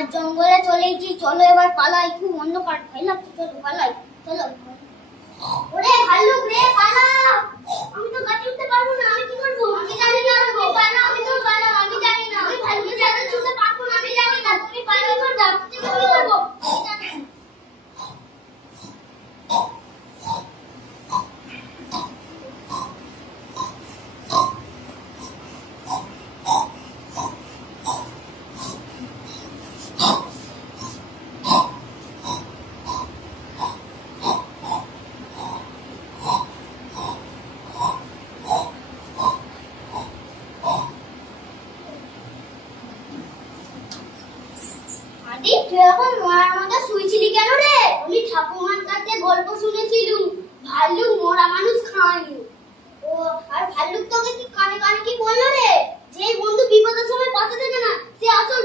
আর জঙ্গলে চলেছি, চলো এবার পালাই, খুব অন্ধকার, ভয় লাগছে, চলো পালাই, চলো। ওরে ভাল্লুক রে, পালা! আমি তো গাছে উঠতে পারবো না, আমি কি করবো? আমি জানি না, তুমি পালা, আমি তো পালাম, আমি জানি না, আমি ভাল্লুকের সাথে ছুটতে পারবো না, আমি জানি না, তুমি পালা, কি করবো? আমি কি করবো? আমি জানি না। আদি, তুই এখন মরার মতো শুয়েছিলি কেন রে? আমি ঠাকুমার কাছে গল্প শুনেছিলুম, ভাল্লুক মরা মানুষ খায়নি। ও, আর ভাল্লুক তোকে কি কানে কানে কি বললো রে? যে বন্ধু বিপদের সময় পাশে থাকে না, সে আসল